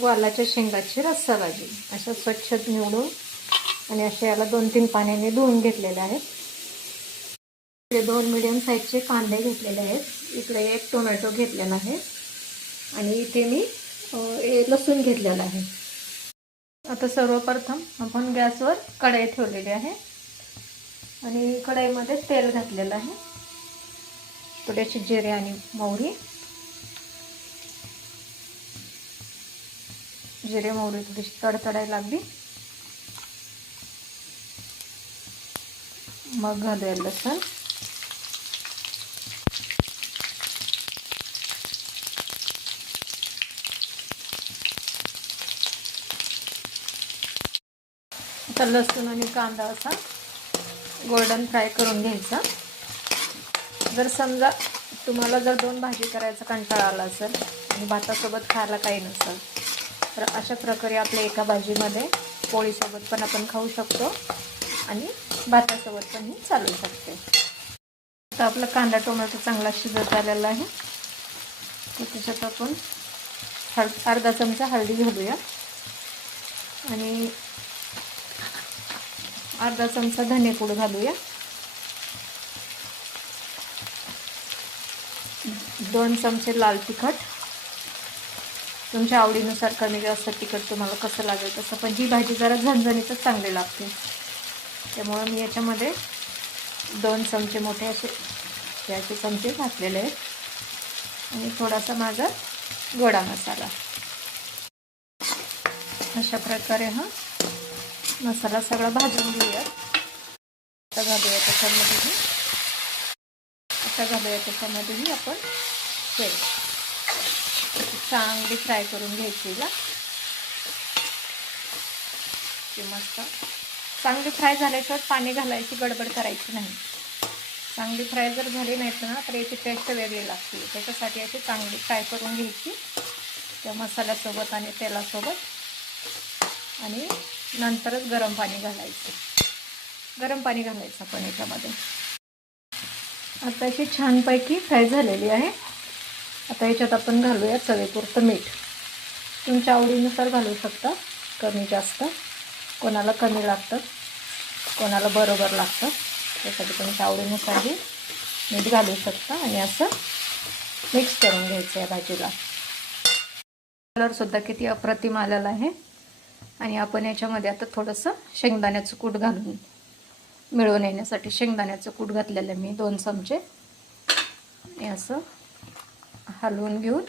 वालाच्या शेंगाची रस्सा भाजी अशा स्वच्छ निवडून आणि अशा याला 2-3 पाण्याने धुवून घेतलेले आहेत. इकडे 2 मीडियम साईजचे कांदे घेतलेले आहेत. इकडे 1 टोमॅटो घेतलेला आहे आणि इथे मी लसूण घेतलेला आहे. आता सर्वप्रथम आपण गॅसवर कढई ठेवलेली आहे आणि कढईमध्ये तेल घातलेलं आहे. थोडेसे जिरे आणि मोहरी, जिरे मोहरी थोडीशी तडतडायला लागली. मग घालूया लसूण. आता लसूण आणि कांदा असा गोल्डन फ्राय करून घ्यायचा. जर समजा तुम्हाला जर 2 भाजी करायचा कंटाळा आला असेल आणि भातासोबत खायला काही नसेल तर अशा प्रकारे आपल्या एका भाजीमध्ये पोळीसोबत पण आपण खाऊ शकतो आणि भातासोबत पण ही चालू शकते. आता आपला कांदा टोमॅटो चांगला शिजत आलेला आहे. तर त्याच्यात आपण अर्धा चमचा हळदी घालूया आणि अर्धा चमचा धनेपूड घालूया. 2 चमचे लाल तिखट, तुमच्या आवडीनुसार कमी जास्त तिखट तुम्हाला कसं लागेल तसं, पण ही भाजी जरा झणझणीतच चांगली लागते. त्यामुळे मी याच्यामध्ये 2 चमचे मोठे असे चमचे घातलेले आहेत आणि थोडासा माझा गोडा मसाला. अशा प्रकारे हा मसाला सगळा भाजून घेऊया. आता घालूया त्याच्यामध्येही आपण तेल चांगली फ्राय करून घ्यायची. मस्त चांगली फ्राय झाल्याशिवाय पाणी घालायची गडबड करायची नाही. चांगली फ्राय जर झाली नाहीत ना तर याची टेस्ट वेगळी लागते. त्याच्यासाठी अशी चांगली फ्राय करून घ्यायची त्या मसाल्यासोबत आणि तेलासोबत आणि नंतरच गरम पाणी घालायचं आपण याच्यामध्ये. आता अशी छानपैकी फ्राय झालेली आहे. आता याच्यात आपण घालूया चवीपुरतं मीठ. तुमच्या आवडीनुसार घालू शकता, कमी जास्त. कोणाला कमी लागतं, कोणाला बरोबर लागतं, त्यासाठी तुमच्या आवडीनुसारही मीठ घालू शकता आणि असं मिक्स करून घ्यायचं या भाजीला. कलरसुद्धा किती अप्रतिम आलेला आहे. आणि आपण याच्यामध्ये आता थोडंसं शेंगदाण्याचं कूट घालून मिळवून येण्यासाठी शेंगदाण्याचं कूट घातलेलं मी 2 चमचे. हे असं हलवून घेऊन